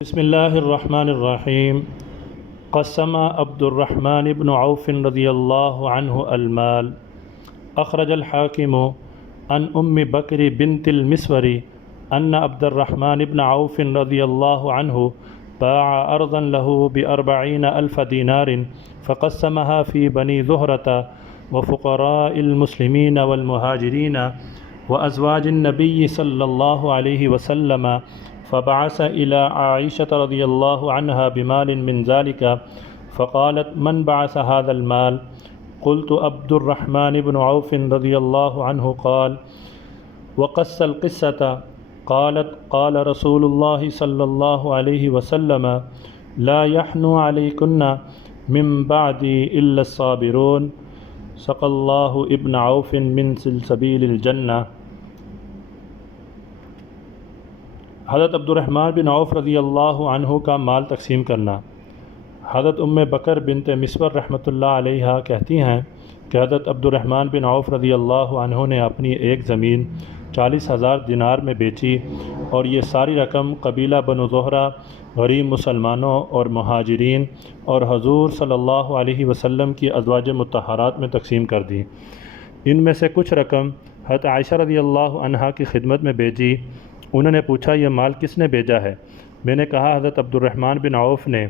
بسم اللہ الرحمن الرحیم۔ قسم عبد الرحمن بن عوف رضی اللہ عنہ المال۔ اخرج الحاکم عن ام بکر بنت المسور ان عبد الرحمن بن عوف رضی اللہ عنہ باع ارضا له ب40,000 دینار فقسمها في بني زهرة وفقراء المسلمين والمهاجرين وأزواج النبي صلى الله عليه وسلم، فبعث إلى عائشة رضي الله عنها بمال من ذلك فقالت من بعث هذا المال؟ قلت عبد الرحمن بن عوف رضي الله عنه قال، وقص القصة. قالت قال رسول الله صلى الله عليه وسلم لا يحن عليكن من بعدي إلا الصابرون. سقى الله ابن عوف من سلسبيل الجنة۔ حضرت عبد الرحمن بن عوف رضی اللہ عنہ کا مال تقسیم کرنا۔ حضرت ام بکر بنت مسور رحمۃ اللہ علیہ کہتی ہیں کہ حضرت عبد الرحمن بن عوف رضی اللہ عنہ نے اپنی ایک زمین 40,000 دینار میں بیچی اور یہ ساری رقم قبیلہ بنو زہرہ، غریب مسلمانوں اور مہاجرین اور حضور صلی اللہ علیہ وسلم کی ازواج مطہرات میں تقسیم کر دی۔ ان میں سے کچھ رقم حضرت عائشہ رضی اللہ عنہا کی خدمت میں بھیجی۔ انہوں نے پوچھا یہ مال کس نے بھیجا ہے؟ میں نے کہا حضرت عبد الرحمن بن عوف نے۔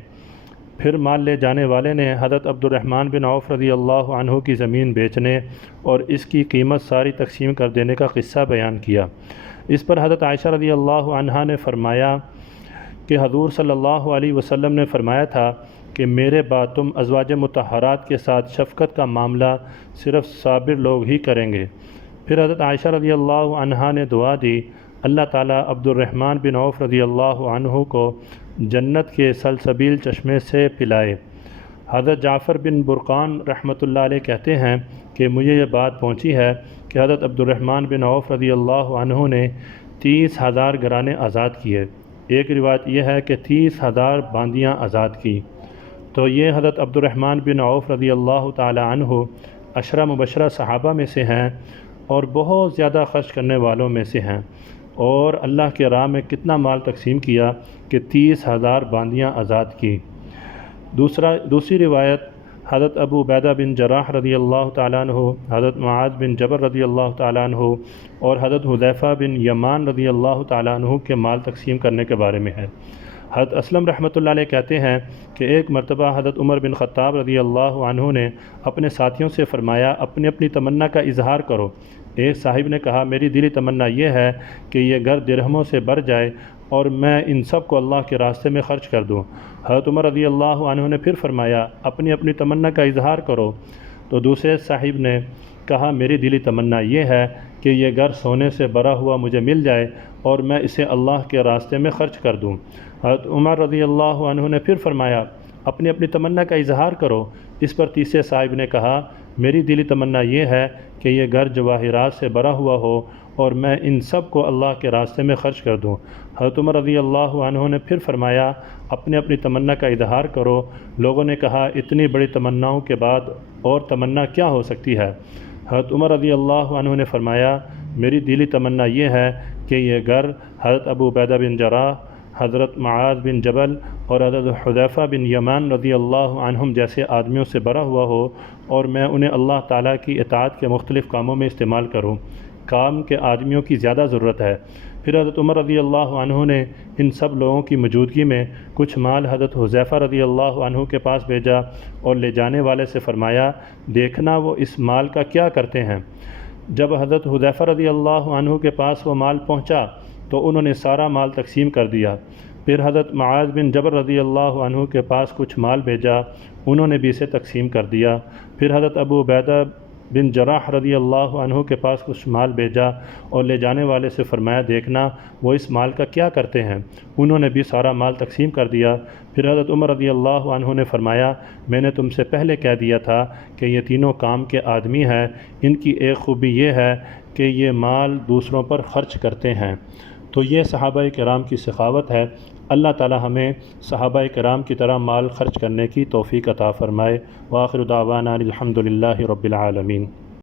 پھر مال لے جانے والے نے حضرت عبد الرحمن بن عوف رضی اللہ عنہ کی زمین بیچنے اور اس کی قیمت ساری تقسیم کر دینے کا قصہ بیان کیا۔ اس پر حضرت عائشہ رضی اللہ عنہا نے فرمایا کہ حضور صلی اللہ علیہ وسلم نے فرمایا تھا کہ میرے بعد تم ازواج مطہرات کے ساتھ شفقت کا معاملہ صرف صابر لوگ ہی کریں گے۔ پھر حضرت عائشہ رضی اللہ عنہا نے دعا دی، اللہ تعالیٰ عبد الرحمن بن عوف رضی اللہ عنہ کو جنت کے سلسبیل چشمے سے پلائے۔ حضرت جعفر بن برقان رحمۃ اللہ علیہ کہتے ہیں کہ مجھے یہ بات پہنچی ہے کہ حضرت عبد الرحمن بن عوف رضی اللہ عنہ نے 30,000 گرانے آزاد کیے۔ ایک روایت یہ ہے کہ 30,000 باندیاں آزاد کی۔ تو یہ حضرت عبد الرحمن بن عوف رضی اللہ تعالی عنہ عشرہ مبشرہ صحابہ میں سے ہیں اور بہت زیادہ خرچ کرنے والوں میں سے ہیں، اور اللہ کے راہ میں کتنا مال تقسیم کیا کہ 30,000 باندیاں آزاد کی۔ دوسری روایت حضرت ابو عبیدہ بن جراح رضی اللہ تعالیٰ عنہ، حضرت معاذ بن جبل رضی اللہ تعالیٰ عنہ اور حضرت حذیفہ بن یمان رضی اللہ تعالیٰ عنہ کے مال تقسیم کرنے کے بارے میں ہے۔ حضرت اسلم رحمۃ اللہ علیہ کہتے ہیں کہ ایک مرتبہ حضرت عمر بن خطاب رضی اللہ عنہ نے اپنے ساتھیوں سے فرمایا اپنی اپنی تمنا کا اظہار کرو۔ ایک صاحب نے کہا میری دلی تمنا یہ ہے کہ یہ گھر درہموں سے بھر جائے اور میں ان سب کو اللہ کے راستے میں خرچ کر دوں۔ حضرت عمر رضی اللہ عنہ نے پھر فرمایا اپنی اپنی تمنا کا اظہار کرو۔ تو دوسرے صاحب نے کہا میری دلی تمنا یہ ہے کہ یہ گھر سونے سے بھرا ہوا مجھے مل جائے اور میں اسے اللہ کے راستے میں خرچ کر دوں۔ حضرت عمر رضی اللہ عنہ نے پھر فرمایا اپنی اپنی تمنا کا اظہار کرو۔ اس پر تیسرے صاحب نے کہا میری دلی تمنا یہ ہے کہ یہ گھر جواہرات سے بھرا ہوا ہو اور میں ان سب کو اللہ کے راستے میں خرچ کر دوں۔ حضرت عمر رضی اللہ عنہ نے پھر فرمایا اپنی اپنی تمنا کا اظہار کرو۔ لوگوں نے کہا اتنی بڑی تمناؤں کے بعد اور تمنا کیا ہو سکتی ہے؟ حضرت عمر رضی اللہ عنہ نے فرمایا میری دلی تمنا یہ ہے کہ یہ گھر حضرت ابو عبیدہ بن جراح، حضرت معاذ بن جبل اور حضرت حذیفہ بن یمان رضی اللہ عنہم جیسے آدمیوں سے بھرا ہوا ہو اور میں انہیں اللہ تعالیٰ کی اطاعت کے مختلف کاموں میں استعمال کروں۔ کام کے آدمیوں کی زیادہ ضرورت ہے۔ پھر حضرت عمر رضی اللہ عنہ نے ان سب لوگوں کی موجودگی میں کچھ مال حضرت حذیفہ رضی اللہ عنہ کے پاس بھیجا اور لے جانے والے سے فرمایا دیکھنا وہ اس مال کا کیا کرتے ہیں۔ جب حضرت حذیفہ رضی اللہ عنہ کے پاس وہ مال پہنچا تو انہوں نے سارا مال تقسیم کر دیا۔ پھر حضرت معاذ بن جبل رضی اللہ عنہ کے پاس کچھ مال بھیجا، انہوں نے بھی اسے تقسیم کر دیا۔ پھر حضرت ابو عبیدہ بن جراح رضی اللہ عنہ کے پاس کچھ مال بھیجا اور لے جانے والے سے فرمایا دیکھنا وہ اس مال کا کیا کرتے ہیں، انہوں نے بھی سارا مال تقسیم کر دیا۔ پھر حضرت عمر رضی اللہ عنہ نے فرمایا میں نے تم سے پہلے کہہ دیا تھا کہ یہ تینوں کام کے آدمی ہیں، ان کی ایک خوبی یہ ہے کہ یہ مال دوسروں پر خرچ کرتے ہیں۔ تو یہ صحابہ کرام کی سخاوت ہے۔ اللہ تعالی ہمیں صحابہ کرام کی طرح مال خرچ کرنے کی توفیق عطا فرمائے۔ وآخر دعوانا الحمد للہ رب العالمین۔